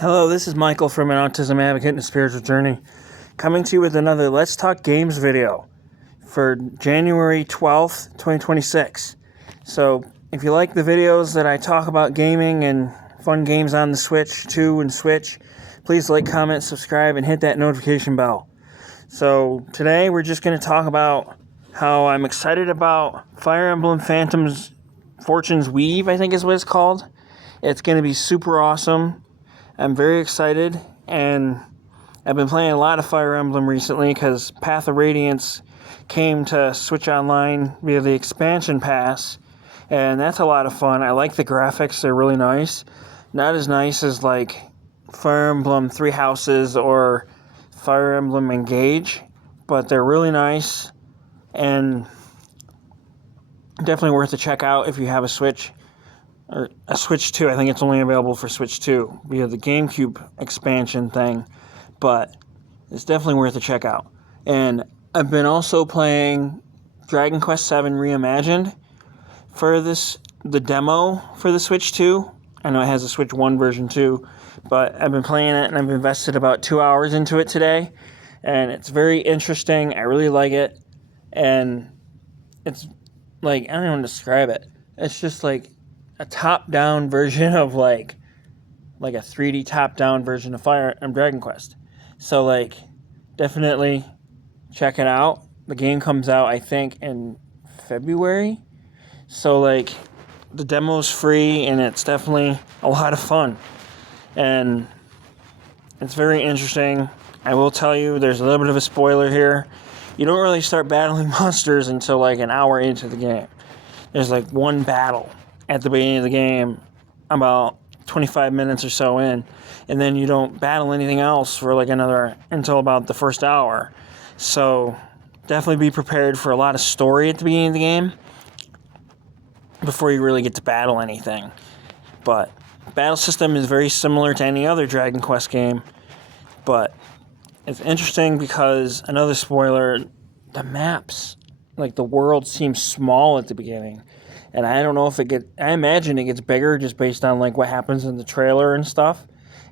Hello, this is Michael from An Autism Advocate and a Spiritual Journey, coming to you with another Let's Talk Games video for January 12th, 2026. So, if you like the videos that I talk about gaming and fun games on the Switch 2 and Switch, please like, comment, subscribe, and hit that notification bell. So, today we're just going to talk about how I'm excited about Fire Emblem Phantom's Fortune's Weave, I think is what it's called. It's going to be super awesome. I'm very excited, and I've been playing a lot of Fire Emblem recently because Path of Radiance came to Switch Online via the expansion pass, and that's a lot of fun. I like the graphics, they're really nice. Not as nice as like Fire Emblem Three Houses or Fire Emblem Engage, but they're really nice and definitely worth a check out if you have a Switch. Or a Switch 2. I think it's only available for Switch 2 via the GameCube expansion thing, but it's definitely worth a check out. And I've been also playing Dragon Quest VII Reimagined for the demo for the Switch 2. I know it has a Switch 1 version too, but I've been playing it and I've invested about 2 hours into it today, and it's very interesting. I really like it, and it's like, I don't even describe it. It's just like a top-down version of like a 3D top-down version of Fire and Dragon Quest. So like, definitely check it out. The game comes out, I think, in February. So like, the demo's free and it's definitely a lot of fun. And it's very interesting. I will tell you, there's a little bit of a spoiler here. You don't really start battling monsters until like an hour into the game. There's like one battle at the beginning of the game, about 25 minutes or so in, and then you don't battle anything else for like until about the first hour. So definitely be prepared for a lot of story at the beginning of the game before you really get to battle anything. But battle system is very similar to any other Dragon Quest game, but it's interesting because, another spoiler, the maps, like the world seems small at the beginning. And I don't know if I imagine it gets bigger just based on like what happens in the trailer and stuff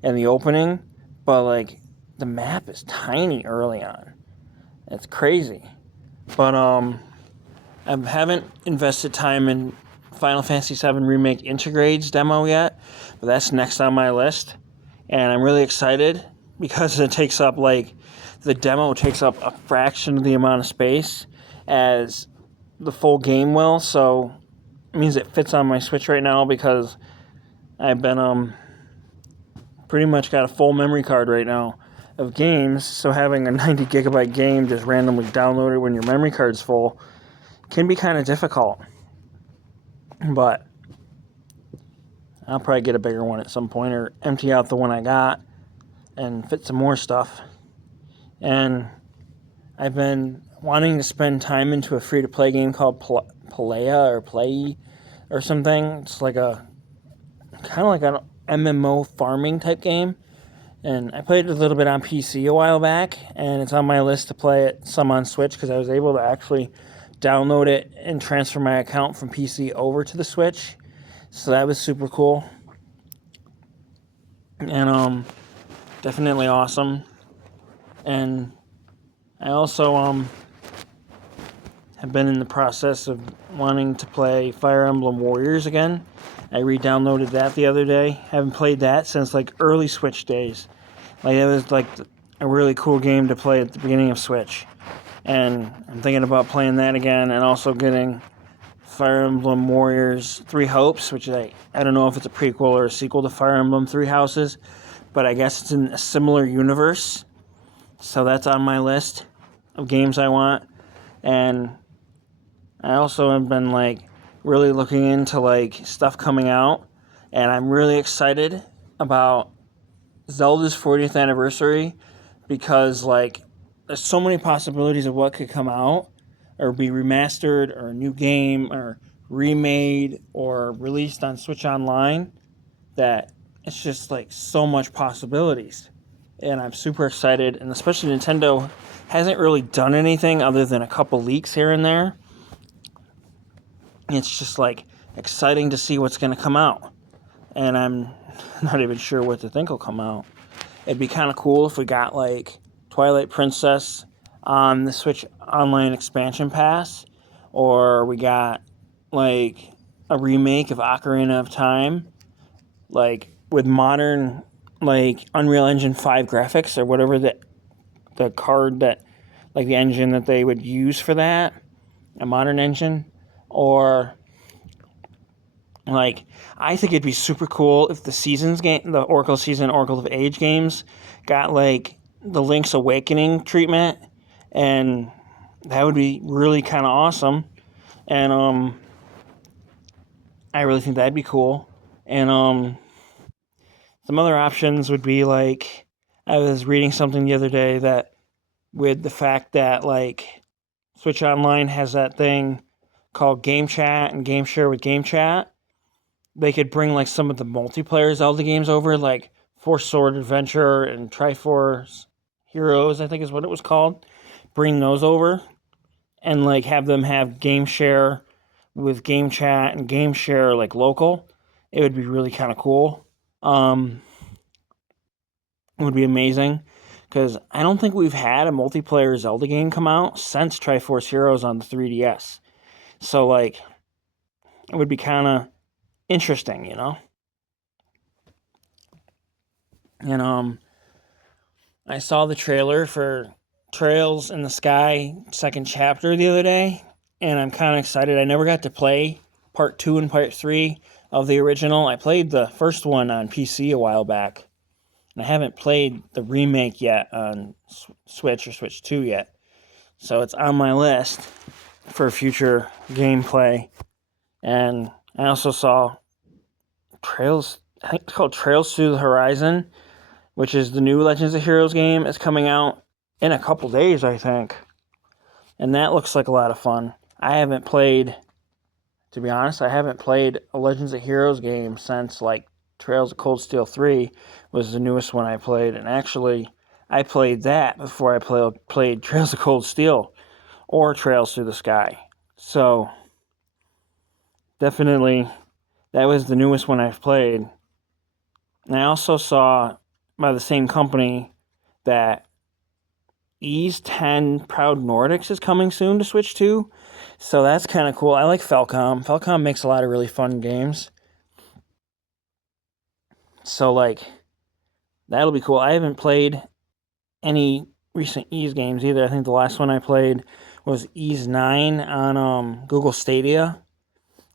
and the opening. But like, the map is tiny early on. It's crazy. But I haven't invested time in Final Fantasy VII Remake Intergrades demo yet, but that's next on my list. And I'm really excited because the demo takes up a fraction of the amount of space as the full game will. So it means it fits on my Switch right now because I've been pretty much got a full memory card right now of games. So having a 90 gigabyte game just randomly downloaded when your memory card's full can be kind of difficult. But I'll probably get a bigger one at some point, or empty out the one I got and fit some more stuff. And I've been wanting to spend time into a free-to-play game called Play or something. It's like kind of like an MMO farming type game. And I played it a little bit on PC a while back, and it's on my list to play it some on Switch because I was able to actually download it and transfer my account from PC over to the Switch. So that was super cool. And definitely awesome. And I also have been in the process of wanting to play Fire Emblem Warriors again. I re-downloaded that the other day. Haven't played that since like early Switch days. Like, it was like a really cool game to play at the beginning of Switch. And I'm thinking about playing that again, and also getting Fire Emblem Warriors Three Hopes, which I don't know if it's a prequel or a sequel to Fire Emblem Three Houses, but I guess it's in a similar universe. So that's on my list of games I want. And I also have been like really looking into like stuff coming out, and I'm really excited about Zelda's 40th anniversary because like there's so many possibilities of what could come out or be remastered or a new game or remade or released on Switch Online that it's just like so much possibilities. And I'm super excited, and especially Nintendo hasn't really done anything other than a couple leaks here and there. It's just like exciting to see what's going to come out. and I'm not even sure what to think will come out. It'd be kind of cool if we got like Twilight Princess on the Switch Online Expansion Pass, or we got like a remake of Ocarina of Time, like with modern like Unreal Engine 5 graphics or whatever the card that like the engine that they would use for that, a modern engine, or like I think it'd be super cool if the Seasons game, the Oracle Season, Oracle of Age games, got like the Link's Awakening treatment, and that would be really kind of awesome. And I really think that'd be cool. And some other options would be like I was reading something the other day that with the fact that like Switch Online has that thing called Game Chat and Game Share with Game Chat, they could bring like some of the multiplayer Zelda games over, like Four Sword Adventure and Triforce Heroes, I think is what it was called. Bring those over and like have them have Game Share with Game Chat and Game Share like local. It would be really kind of cool. It would be amazing because I don't think we've had a multiplayer Zelda game come out since Triforce Heroes on the 3DS. So like, it would be kind of interesting, you know. And I saw the trailer for Trails in the Sky second chapter the other day, and I'm kind of excited. I never got to play part 2 and part 3 of the original. I played the first one on PC a while back, and I haven't played the remake yet on Switch or Switch 2 yet. So it's on my list for future gameplay. And I also saw Trails, I think it's called Trails Through the Horizon, which is the new Legends of Heroes game. It's coming out in a couple days, I think. And that looks like a lot of fun. To be honest, I haven't played a Legends of Heroes game since like Trails of Cold Steel 3 was the newest one I played. And actually, I played that before I played Trails of Cold Steel or Trails Through the Sky. So, definitely, that was the newest one I've played. And I also saw by the same company that Ys 10 Proud Nordics is coming soon to Switch 2. So that's kind of cool. I like Falcom. Falcom makes a lot of really fun games. So, like, that'll be cool. I haven't played any recent Ys games either. I think the last one I played was Ys 9 on Google Stadia.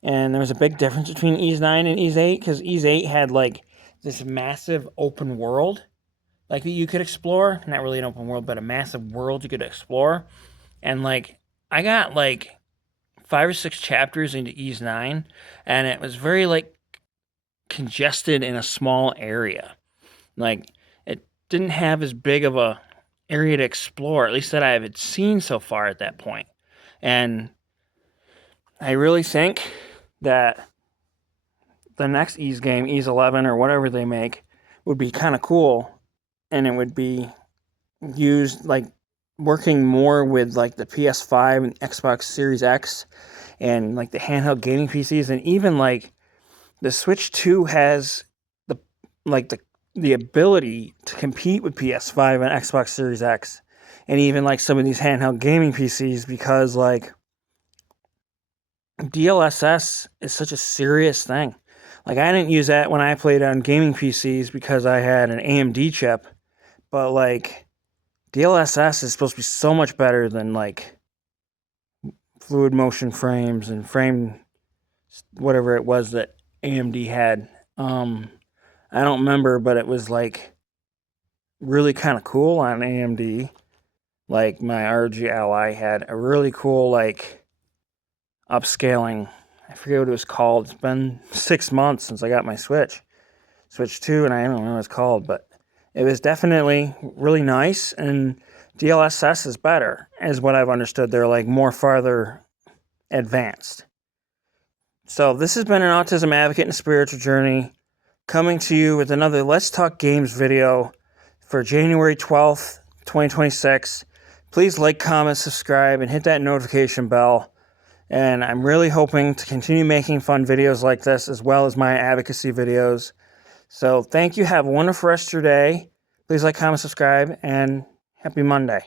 And there was a big difference between Ys 9 and Ys 8 because Ys 8 had, like, this massive open world like that you could explore. Not really an open world, but a massive world you could explore. And, like, I got, like, 5 or 6 chapters into Ys 9, and it was very, like, congested in a small area. Like, it didn't have as big of a area to explore, at least that I had seen so far at that point. And I really think that the next Ys game, Ys 11 or whatever they make, would be kind of cool, and it would be used, like, working more with, like, the PS5 and Xbox Series X and, like, the handheld gaming PCs, and even, like, the Switch 2 has the ability to compete with PS5 and Xbox Series X, and even, like, some of these handheld gaming PCs, because, like, DLSS is such a serious thing. Like, I didn't use that when I played on gaming PCs because I had an AMD chip, but, like, DLSS is supposed to be so much better than, like, fluid motion frames and frame whatever it was that AMD had. I don't remember, but it was, like, really kind of cool on AMD. Like, my ROG Ally had a really cool, like, upscaling. I forget what it was called. It's been 6 months since I got my Switch 2, and I don't know what it's called, but it was definitely really nice, and DLSS is better, is what I've understood. They're, like, more farther advanced. So this has been an Autism Advocate and Spiritual Journey, coming to you with another Let's Talk Games video for January 12th, 2026. Please like, comment, subscribe, and hit that notification bell. And I'm really hoping to continue making fun videos like this, as well as my advocacy videos. So thank you. Have a wonderful rest of your day. Please like, comment, subscribe, and happy Monday.